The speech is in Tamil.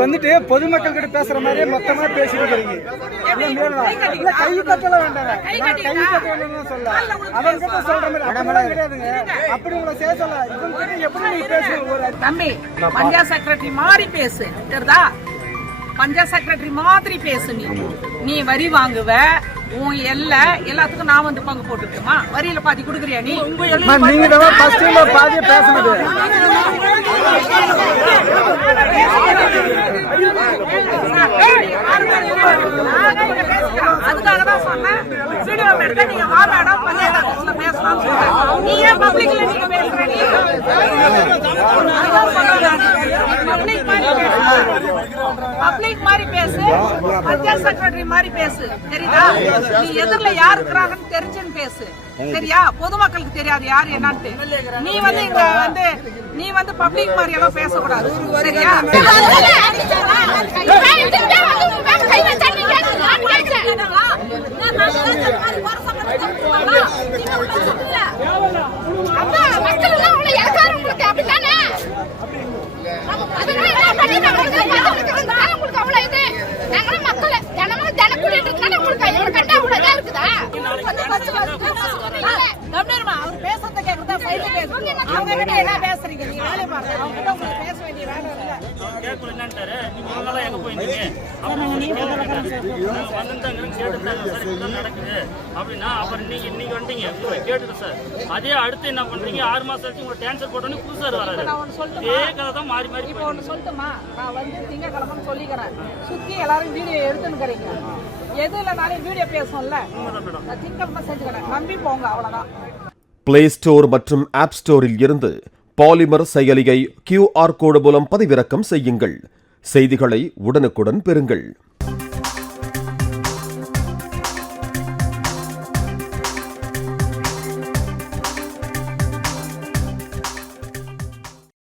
வந்துட்டு பொதுமக்கள் கிட்ட பேசுற மாதிரியே மொத்தமா பேசிருக்கீங்க. கை கட்டல வேண்டாம், கை கட்ட வேண்டாம் சொல்ல அவன் கிட்ட சொல்ற மாதிரி அப்படிலாம் கிடையாதுங்க. அப்படி உங்களை செய்ய சொல்ல இவங்க கிட்ட எப்படி நீங்க பேசுவீங்க? தம்பி பஞ்சாயத்து செக்ரட்டரி மாதிரி பேசு, தெரியுதா? பஞ்சாயத்து செக்ரட்டரி மாதிரி பேசு. நீ வரி வாங்குவ, உன் எல்லாத்துக்கும் நான் வந்து பங்கு போட்டுட்டுமா? வரியில பாதி குடுக்குறியா நீ? நீங்க தான் ஃபர்ஸ்ட் டைம் பாதியே பேசுனது. அதுக்காக தான் சொன்னேன் வீடியோ எடுத்து நீங்க வா மேடம் பஞ்சாயத்து பேசலாம். நீ ஏன் பப்ளிக்ல நீங்க பேசுறீங்க? பப்ளிக் மாதிரி பேசு, பஞ்சாயத்து செக்ரட்டரி மாதிரி பேசு, தெரியுதா? நீ எதிரில யாரு இருக்கிறாங்கன்னு தெரிஞ்சுன்னு பேசு, சரியா? பொதுமக்களுக்கு தெரியாது யாரு என்னன்னு. நீ வந்து பப்ளிக் மாதிரி எல்லாம் பேசக்கூடாது, சரியா? அவர் பேசுறத கேக்குதா? அவங்க கிட்ட என்ன பேசுறீங்க? நீங்க வேலையை பாருங்க, அவங்க கிட்ட உங்களுக்கு பேச வேண்டிய வேலை இல்ல. அதே அடுத்து என்ன பண்றீங்க? 6 மாசம் கழிச்சு உங்களுக்கு டிரான்ஸ்ஃபர் போட்டோன்னு புதுசார் வராரு. மாறி மாறி இப்போ ஒண்ணு சொல்லட்டுமா? நான் வந்து திங்கக்கிழமைன்னு சொல்லிக்கிறேன், சுத்தி எல்லாரும் வீடியோ எடுத்துன்னுக்கிறீங்க. எது இல்லைனாலும் வீடியோ பேசும்ல, திங்கக்கிழமை செஞ்சுக்கிறேன், நம்பி போங்க, அவ்வளவுதான். பிளே ஸ்டோர் மற்றும் ஆப் ஸ்டோரில் இருந்து பாலிமர் செயலியை QR கோடு மூலம் பதிவிறக்கம் செய்யுங்கள். செய்திகளை உடனுக்குடன் பெறுங்கள்.